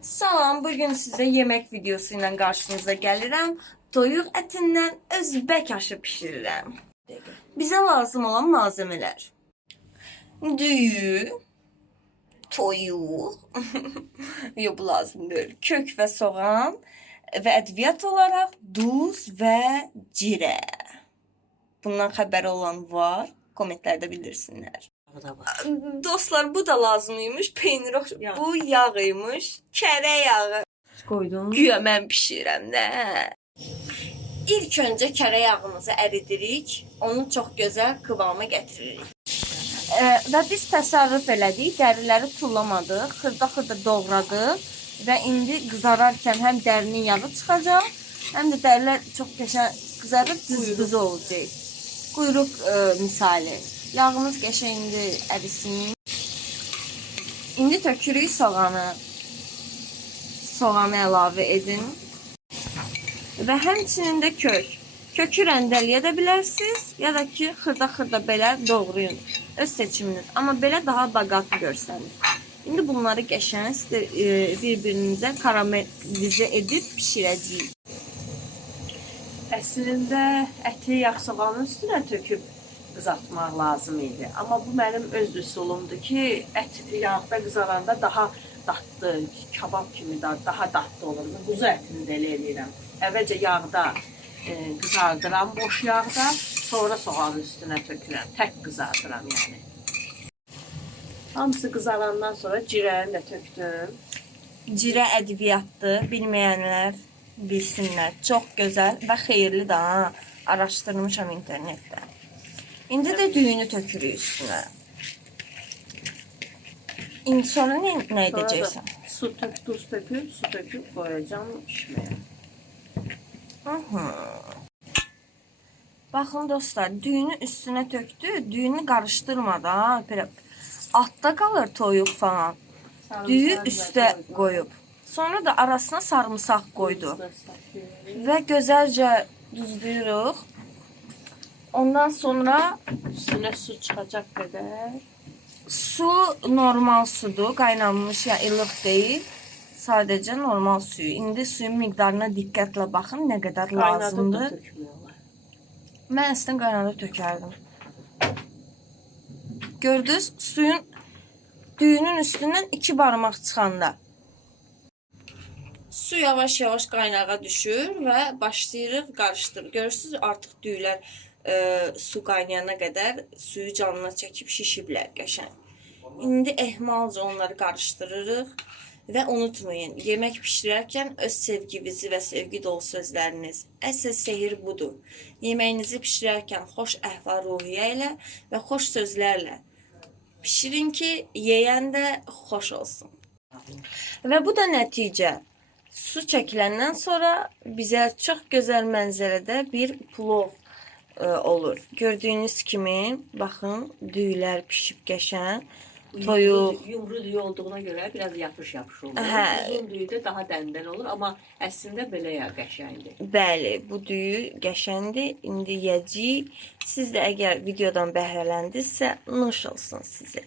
Salam, bugün size yemek videosu ilə qarşınıza gəlirəm. Toyuq ətindən özbək aşı pişirirəm. Bizə lazım olan malzemələr: düyü, toyuq, yox bu lazım deyil, kök və soğan və ədviyyat olaraq duz və cirə. Bundan xəbəri olan var, kommentlərdə bildirsinlər. Dostlar, bu da lazımıymış. Peynir, bu yağıymış. Kərə yağı. Koydum. Güya mən pişirəm də. İlk öncə kərə yağımızı əridirik. Onu çox gözəl kıvama gətiririk. Və biz təsərrüf elədik. Dəriləri tullamadıq. Xırda-xırda doğradıq. Və indi qızararkən həm dərinin yağı çıxacaq, həm də dərilər çox qəşəng qızarıb cız-bız olacaq. Quyruq misali. Yağımız qəşəngdi, ərisin. İndi tökürük soğanı. Soğanı əlavə edin. Və həmçinin də kök. Kökü rəndələyə də bilərsiniz, ya da ki, xırda-xırda belə doğrayın. Öz seçiminiz. Amma belə daha baqat görsənir. İndi bunları qəşəng bir-birinizə karamelize edib pişirəcəyik. Əslində əti yağ soğanın üstünə töküb qızartmaq lazım idi. Amma bu mənim öz üsulumdur ki, ət yağda qızaranda daha dadlı, kabab kimi daha dadlı olur. Quzu ətini də elə eləyirəm. Əvvəlcə yağda qızardıram, boş yağda, sonra soğanın üstünə tökürəm. Tək qızardıram yəni. Hamısı qızarandan sonra cirəni də tökdüm. Cirə ədviyyatdır, bilməyənlər bilsinlər. Çox gözəl və xeyirli də, araşdırmışam internetdə. İndi də düyünü tökürük üstünə. İndi sonra nə edəcəksən? Su tuz töküp, su töküp koyacağım pişməyə. Baxın dostlar, düyünü üstünə tökdü. Düyünü qarışdırmadan, belə altda qalır toyuq falan. Düyü üstə qoyub. Sonra da arasına sarımsaq qoydu. Və gözəlcə duzlayırıq. Ondan sonra üstüne su çıxacaq qədər. Su normal sudur, qaynanmış ya ilıq deyil. Sadəcə normal suyu. İndi suyun miqdarına diqqətlə baxın, nə qədər lazımdır. Mən əslində qaynadıb tökərdim. Gördünüz, düyünün üstündən 2 barmaq çıxanda. Su yavaş-yavaş qaynağa düşür və başlayırıq qarışdırır. Görürsünüz, artıq düyülər su qaynayana qədər suyu canına çəkib şişiblər qəşəng. İndi ehmalca onları qarışdırırıq və unutmayın, yemək pişirərkən öz sevginizi və sevgi dolu sözləriniz. Əsl sehir budur. Yeməyinizi pişirərkən xoş əhval-ruhiyyə ilə və xoş sözlərlə pişirin ki, yeyən də xoş olsun. Və bu da nəticə. Su çəkiləndən sonra bizə çox gözəl mənzərədə bir plov olur. Gördüyünüz kimi, baxın, düyülər pişib qəşəng. Toyuq. Yumru düyü olduğuna görə biraz yapış-yapış olur. Uzun düyü də daha dəndən olur, amma əslində belə ya qəşəngdir. Bəli, bu düyü qəşəngdir. İndi yeyəcəyik. Siz də əgər videodan bəhrələndinizsə, nuş olsun sizə.